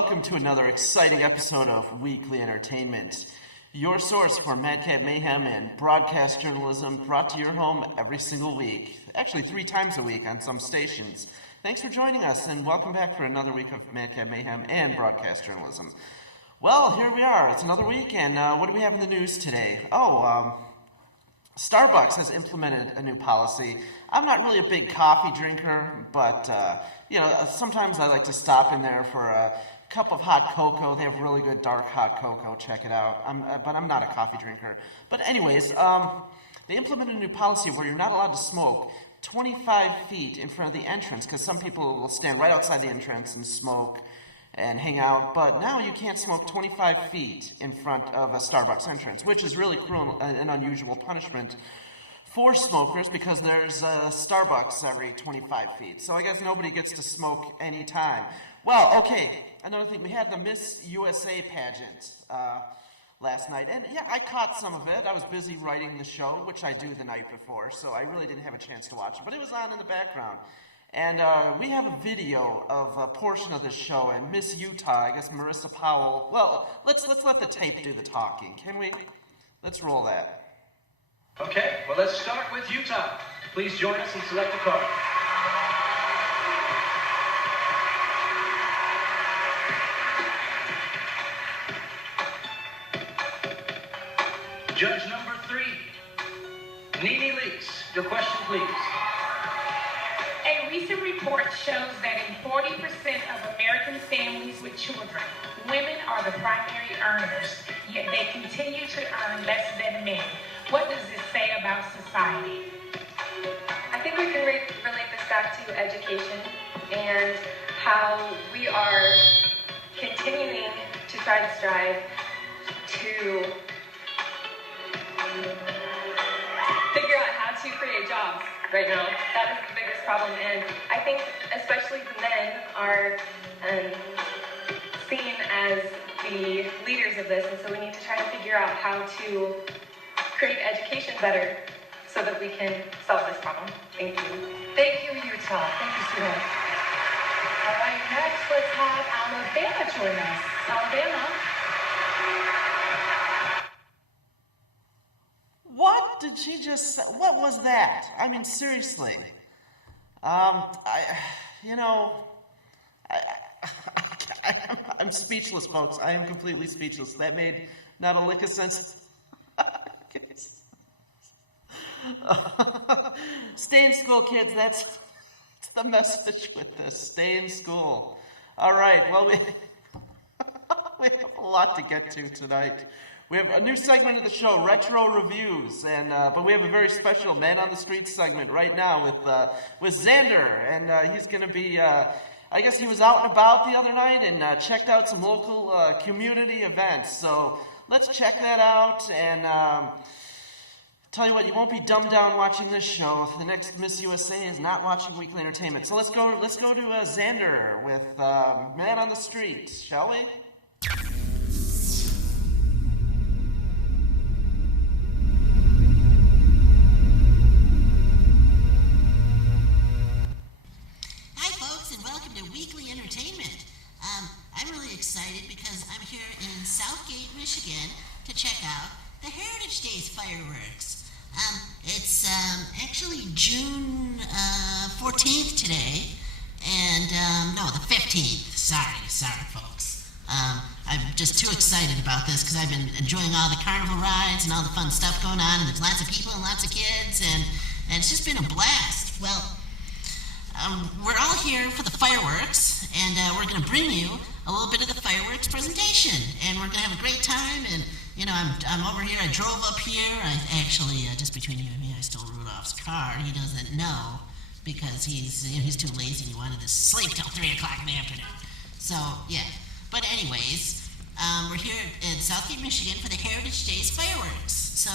welcome to another exciting episode of Weekly Entertainment, your source for madcap mayhem and broadcast journalism brought to your home every single week, actually 3 times a week on some stations. Thanks for joining us, and welcome back for another week of madcap mayhem and broadcast journalism. Well, here we are. It's another week, and what do we have in the news today? Starbucks has implemented a new policy. I'm not really a big coffee drinker, but, sometimes I like to stop in there for a cup of hot cocoa. They have really good dark hot cocoa. Check it out. But I'm not a coffee drinker. But anyways, they implemented a new policy where you're not allowed to smoke 25 feet in front of the entrance, because some people will stand right outside the entrance and smoke and hang out, but now you can't smoke 25 feet in front of a Starbucks entrance, which is really cruel and unusual punishment for smokers because there's a Starbucks every 25 feet. So I guess nobody gets to smoke any time. Well, okay, another thing, we had the Miss USA pageant last night, and yeah, I caught some of it. I was busy writing the show, which I do the night before, so I really didn't have a chance to watch it, but it was on in the background. And we have a video of a portion of this show, and Miss Utah, I guess Marissa Powell. Well, let's let the tape do the talking, can we? Let's roll that. Okay, well, let's start with Utah. Please join us and select a card. Judge number 3, Nene Leakes. Your question, please. A recent report shows that in 40% of American families with children, women are the primary earners, yet they continue to earn less than men. What does this say about society? I think we can relate this back to education and how we are continuing to try to strive to figure out how to create jobs right now. That is the biggest problem, and I think especially the men are seen as the leaders of this, and so we need to try to figure out how to create education better so that we can solve this problem. Thank you. Thank you, Utah. Thank you, sweetheart. All right, next let's have Alabama join us. Alabama. What did she just say? What was that? I mean, seriously. I'm speechless, folks. I am completely speechless. That made not a lick of sense. Stay in school, kids. That's the message with this. Stay in school. All right. Well, we have a lot to get to tonight. We have a new segment of the show, Retro Reviews, and but we have a very special Man on the Street segment right now with Xander, and he's going to be, I guess he was out and about the other night and checked out some local community events, so let's check that out, and tell you what, you won't be dumbed down watching this show. The next Miss USA is not watching Weekly Entertainment, so let's go to Xander with Man on the Street, shall we? I'm really excited because I'm here in Southgate, Michigan to check out the Heritage Days fireworks. It's actually June 14th today, and no, the 15th. Sorry, folks. I'm just too excited about this because I've been enjoying all the carnival rides and all the fun stuff going on, and there's lots of people and lots of kids, and it's just been a blast. Well, we're all here for the fireworks, and we're going to bring you a little bit of the fireworks presentation, and we're going to have a great time. And I'm over here. I drove up here. I actually, just between you and me, I stole Rudolph's car. He doesn't know because he's too lazy and he wanted to sleep till 3 o'clock in the afternoon. So yeah. But anyways, we're here in Southgate, Michigan for the Heritage Days fireworks. So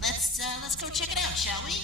let's go check it out, shall we?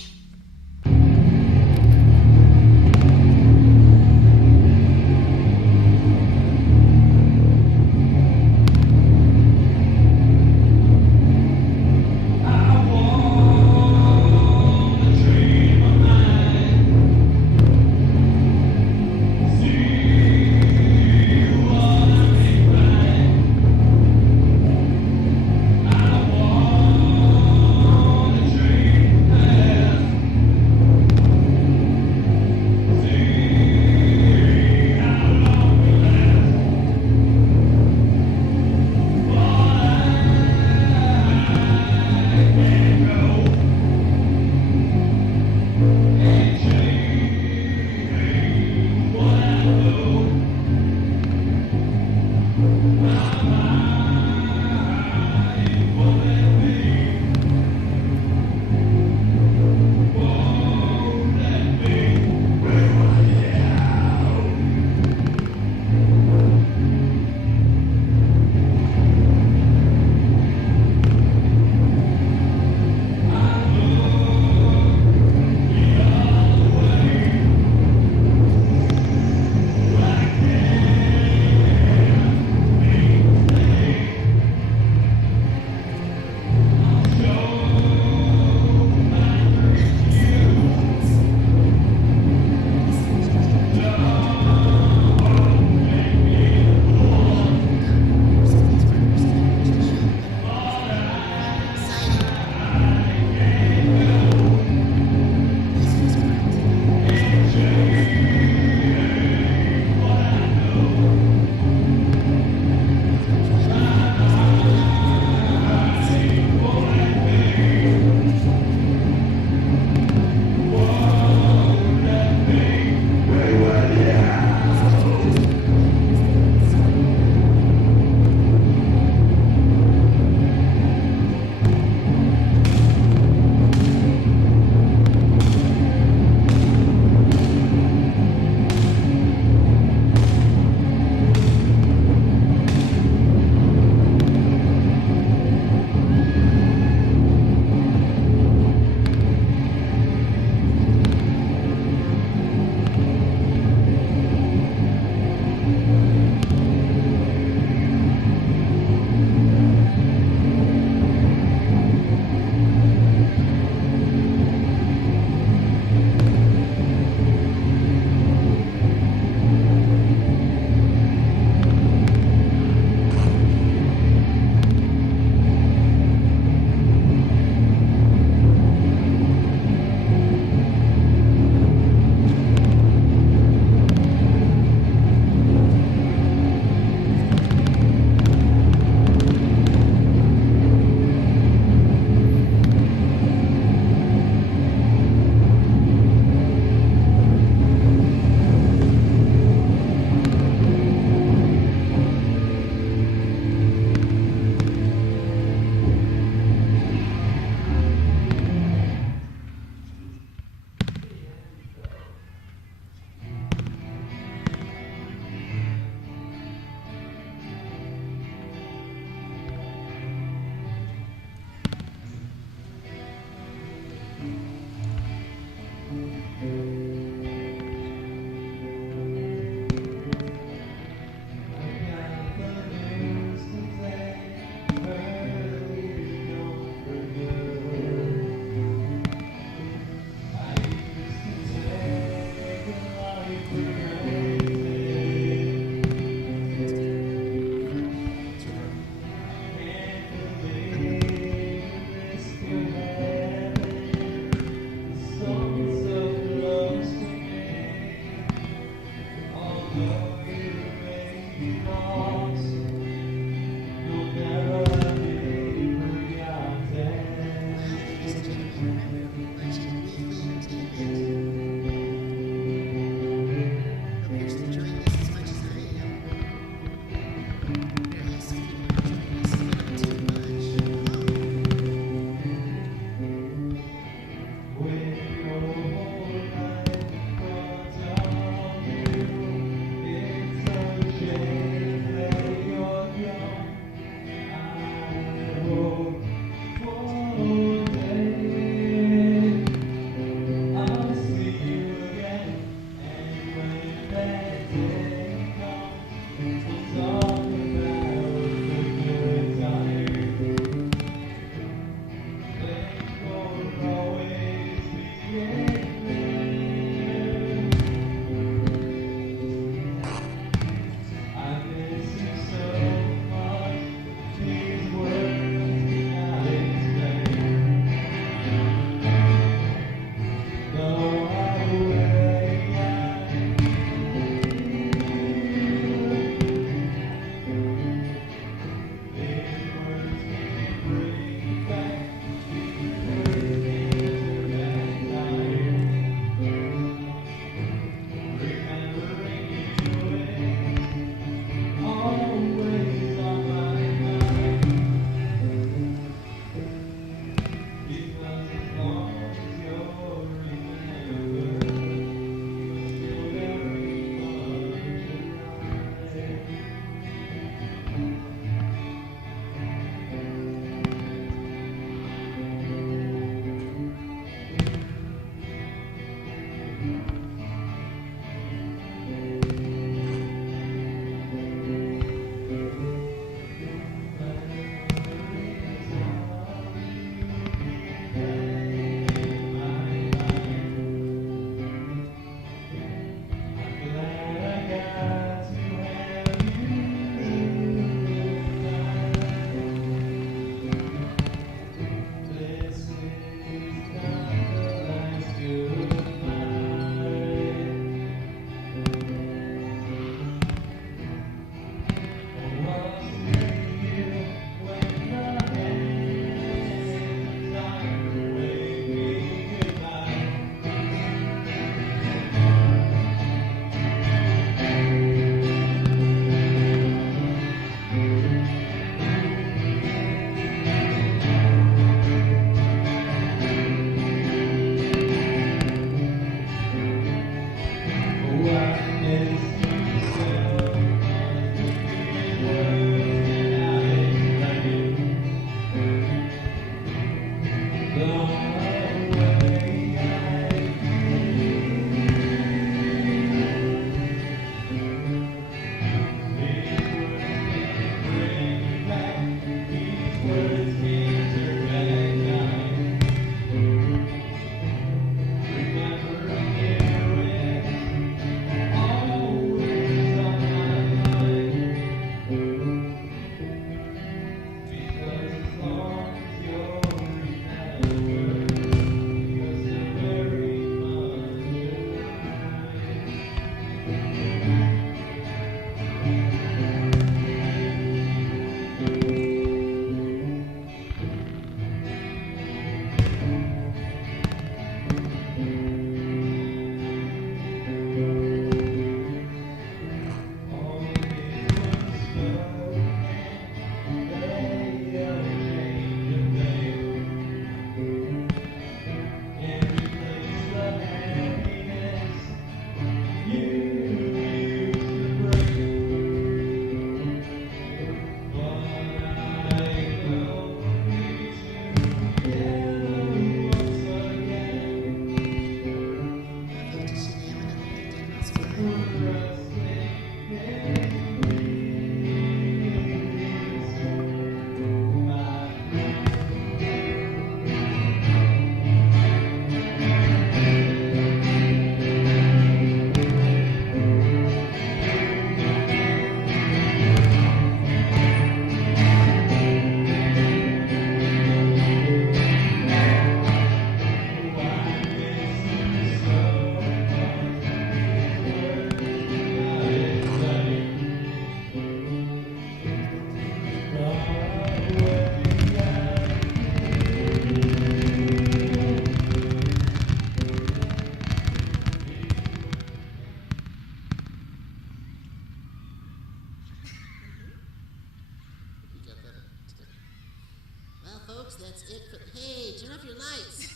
folks. That's it for... Hey, turn off your lights.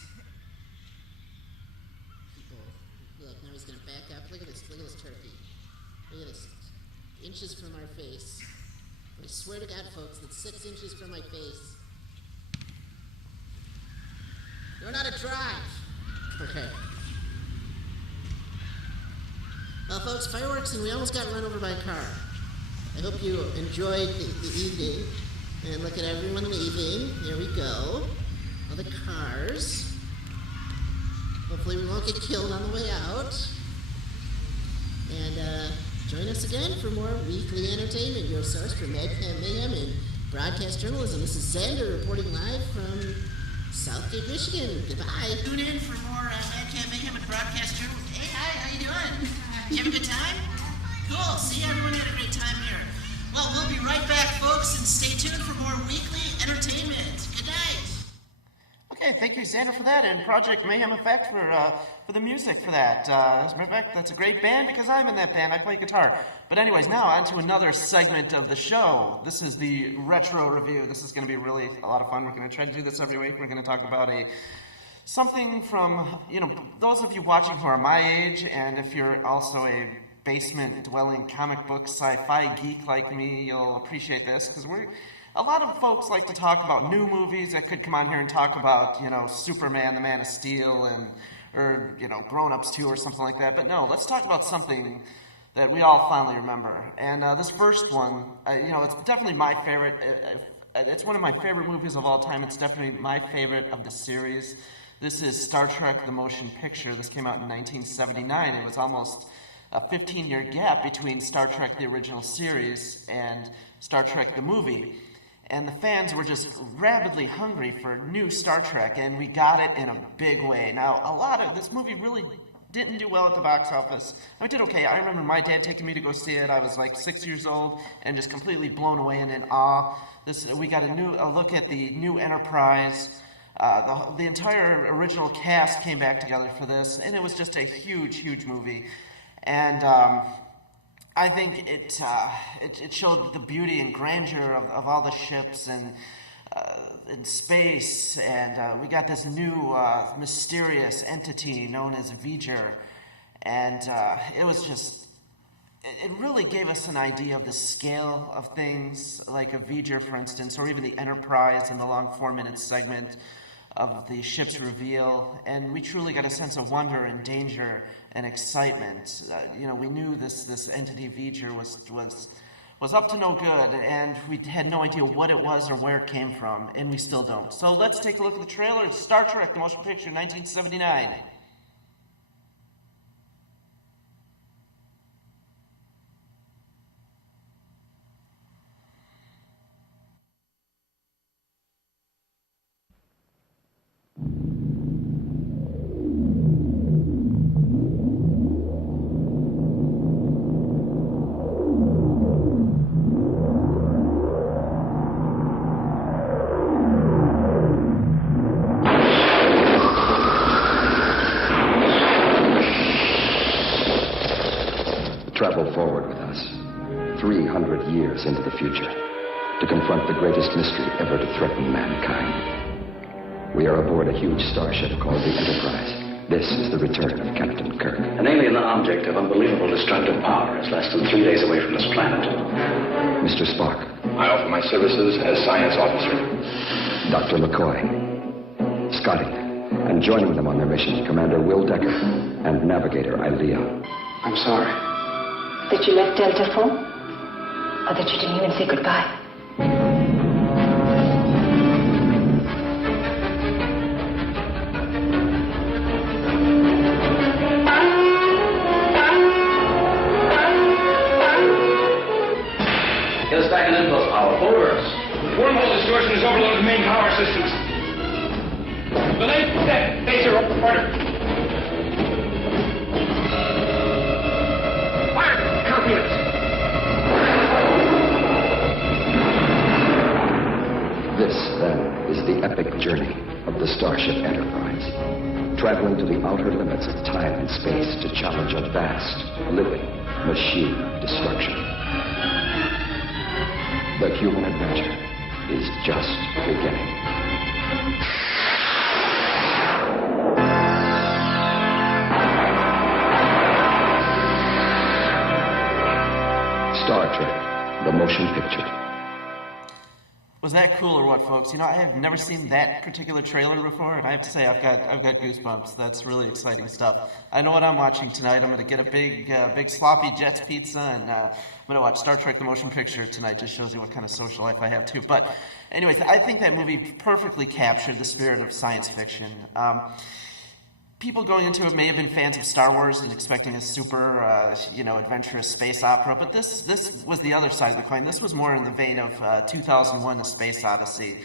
People, look, now he's going to back up. Look at this turkey. Look at this. Inches from our face. I swear to God, folks, that's 6 inches from my face. Learn how to drive. Okay. Well, folks, fireworks, and we almost got run over by a car. I hope you enjoyed the evening. And look at everyone leaving. Here we go. All the cars. Hopefully we won't get killed on the way out. And join us again for more weekly entertainment, your source for Madcap Mayhem and broadcast journalism. This is Xander reporting live from Southgate, Michigan. Goodbye. Tune in for more Madcap Mayhem and broadcast journalism. Hey, hi, how you doing? Did you have a good time? Cool. See, everyone had a great time here. Well, we'll be right back, folks, and stay tuned for more weekly entertainment. Good night. Okay, thank you, Xander, for that, and Project Mayhem Effect for the music for that. As a matter of fact, that's a great band because I'm in that band. I play guitar. But anyways, now on to another segment of the show. This is the Retro Review. This is going to be really a lot of fun. We're going to try to do this every week. We're going to talk about something from, those of you watching who are my age, and if you're also a basement-dwelling comic book sci-fi geek like me, you'll appreciate this, because a lot of folks like to talk about new movies that could come on here and talk about, Superman, the Man of Steel, or Grown Ups 2 or something like that. But no, let's talk about something that we all fondly remember. And this first one, it's definitely my favorite. It's one of my favorite movies of all time. It's definitely my favorite of the series. This is Star Trek: The Motion Picture. This came out in 1979. It was almost a 15-year gap between Star Trek, the original series, and Star Trek, the movie. And the fans were just rabidly hungry for new Star Trek, and we got it in a big way. Now, this movie really didn't do well at the box office. It did okay. I remember my dad taking me to go see it. I was like 6 years old and just completely blown away and in awe. We got a look at the new Enterprise. The entire original cast came back together for this, and it was just a huge, huge movie. And I think it showed the beauty and grandeur of all the ships and in space, and we got this new mysterious entity known as V'ger, and it was just, it really gave us an idea of the scale of things, like a V'ger, for instance, or even the Enterprise in the long 4-minute segment of the ship's reveal, and we truly got a sense of wonder and danger and excitement. We knew this entity V'ger was up to no good, and we had no idea what it was or where it came from, and we still don't. So let's take a look at the trailer. It's Star Trek: The Motion Picture, 1979. Travel forward with us, 300 years into the future, to confront the greatest mystery ever to threaten mankind. We are aboard a huge starship called the Enterprise. This is the return of Captain Kirk. An alien object of unbelievable destructive power is less than 3 days away from this planet. Mr. Spock. I offer my services as science officer. Dr. McCoy. Scotty. And joining them on their mission, Commander Will Decker and Navigator Ilea. I'm sorry. That you left Delta for? Or that you didn't even say goodbye? Get us back in impulse power. Full reverse. Wormhole distortion has overloaded the main power systems. Delay set. Phaser order. This, then, is the epic journey of the Starship Enterprise, traveling to the outer limits of time and space to challenge a vast, living machine of destruction. The human adventure is just beginning. Star Trek, the motion picture. Was that cool or what, folks? You know, I have never seen that particular trailer before, and I have to say I've got goosebumps. That's really exciting stuff. I know what I'm watching tonight. I'm going to get a big sloppy Jets pizza, and I'm going to watch Star Trek: The Motion Picture tonight. Just shows you what kind of social life I have too. But, anyways, I think that movie perfectly captured the spirit of science fiction. People going into it may have been fans of Star Wars and expecting a super, adventurous space opera, but this was the other side of the coin. This was more in the vein of 2001: A Space Odyssey.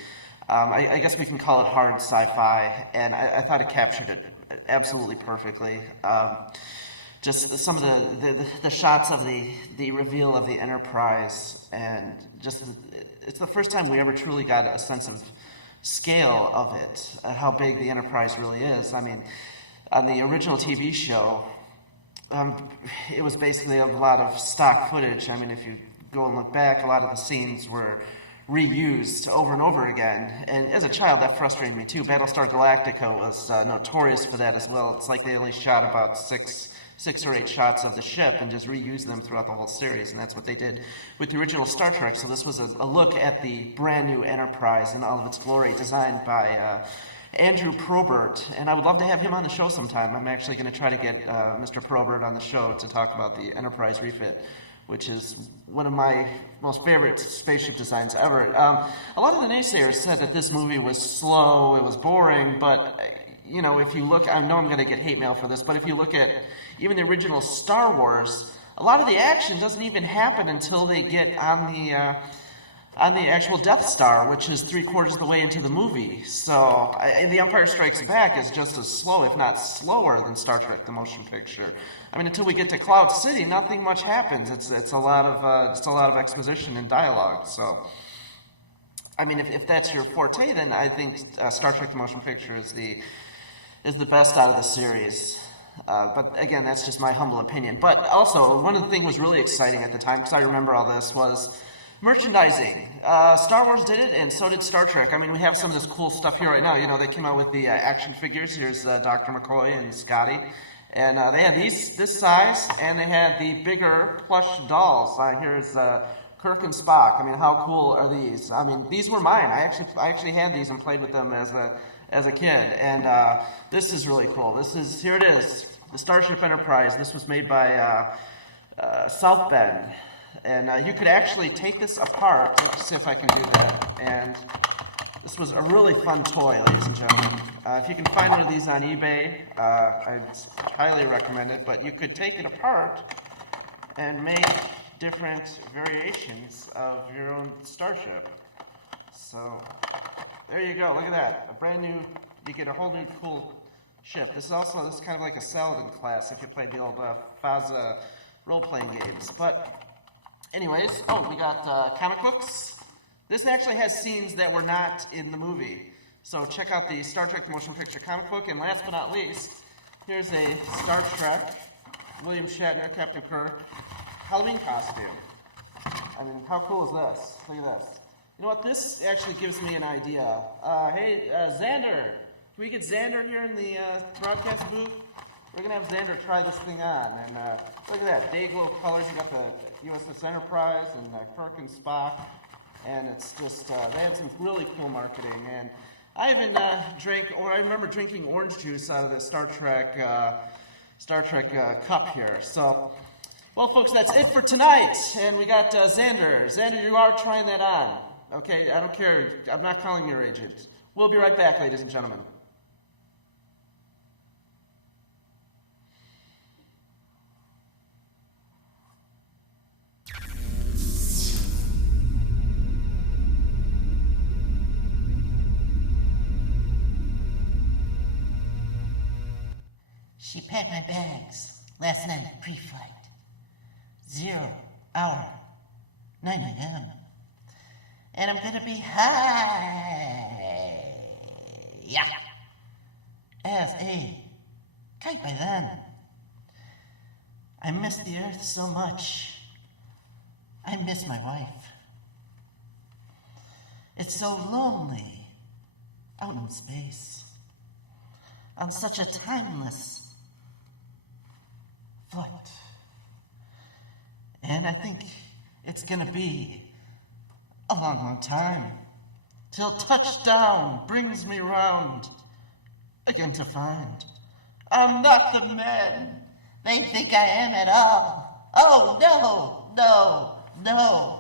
I guess we can call it hard sci-fi, and I thought it captured it absolutely perfectly. Just some of the shots of the reveal of the Enterprise, and just it's the first time we ever truly got a sense of scale of it, how big the Enterprise really is. I mean, on the original TV show, it was basically a lot of stock footage. I mean, if you go and look back, a lot of the scenes were reused over and over again. And as a child, that frustrated me too. Battlestar Galactica was notorious for that as well. It's like they only shot about six or eight shots of the ship and just reused them throughout the whole series. And that's what they did with the original Star Trek. So this was a look at the brand new Enterprise in all of its glory, designed by Andrew Probert, and I would love to have him on the show sometime. I'm actually going to try to get Mr. Probert on the show to talk about the Enterprise refit, which is one of my most favorite spaceship designs ever. A lot of the naysayers said that this movie was slow, it was boring, but if you look, I know I'm going to get hate mail for this, but if you look at even the original Star Wars, a lot of the action doesn't even happen until they get on the actual Death Star, which is 3/4 of the way into the movie. So The Empire Strikes Back is just as slow, if not slower, than Star Trek: The Motion Picture. I mean, until we get to Cloud City, nothing much happens. It's a lot of exposition and dialogue. So, I mean, if that's your forte, then I think Star Trek: The Motion Picture is the best out of the series. But again, that's just my humble opinion. But also, one of the things was really exciting at the time, because I remember all this, was merchandising. Star Wars did it, and so did Star Trek. I mean, we have some of this cool stuff here right now. They came out with the action figures. Here's Dr. McCoy and Scotty. And they had this size, and they had the bigger plush dolls. Here's Kirk and Spock. I mean, how cool are these? I mean, these were mine. I actually had these and played with them as a kid. And this is really cool. Here it is, the Starship Enterprise. This was made by South Bend. And you could actually take this apart. Let's see if I can do that. And this was a really fun toy, ladies and gentlemen. If you can find one of these on eBay, I'd highly recommend it. But you could take it apart and make different variations of your own starship. So there you go. Look at that. A brand new. You get a whole new cool ship. This is kind of like a Saladin class if you played the old FASA role-playing games. But anyways, we got comic books. This actually has scenes that were not in the movie. So check out the Star Trek: The Motion Picture comic book. And last but not least, here's a Star Trek, William Shatner, Captain Kirk, Halloween costume. I mean, how cool is this? Look at this. You know what? This actually gives me an idea. Hey, Xander, can we get Xander here in the broadcast booth? We're going to have Xander try this thing on. And look at that. Day-glow colors. You got the USS Enterprise and Kirk and Spock. And it's just, they had some really cool marketing. And I even I remember drinking orange juice out of the Star Trek cup here. So, well, folks, that's it for tonight. And we got Xander. Xander, you are trying that on. Okay, I don't care. I'm not calling your agent. We'll be right back, ladies and gentlemen. She packed my bags last night at pre-flight. 0 hour, 9 a.m. And I'm gonna be high, yeah, as a kite by then. I miss the earth so much. I miss my wife. It's so lonely out in space on such a timeless flight. And I think it's gonna be a long, long time till touchdown brings me round again to find I'm not the man they think I am at all. Oh, no, no, no.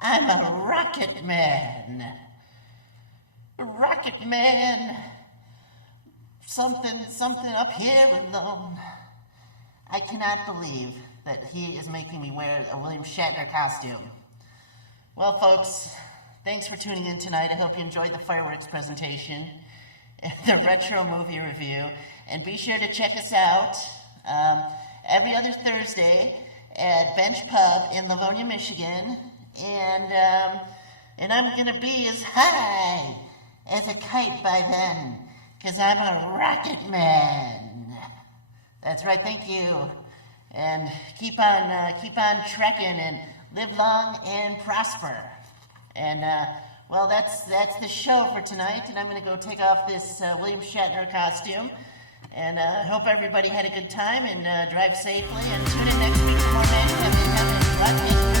I'm a rocket man. Rocket man. Something up here alone. I cannot believe that he is making me wear a William Shatner costume. Well, folks, thanks for tuning in tonight. I hope you enjoyed the fireworks presentation, the retro movie review, and be sure to check us out every other Thursday at Bench Pub in Livonia, Michigan, and I'm gonna be as high as a kite by then, 'cause I'm a rocket man. That's right, thank you. And keep on trekking and live long and prosper. And well, that's the show for tonight. And I'm gonna go take off this William Shatner costume. And I hope everybody had a good time and drive safely. And tune in next week for more Man Coming.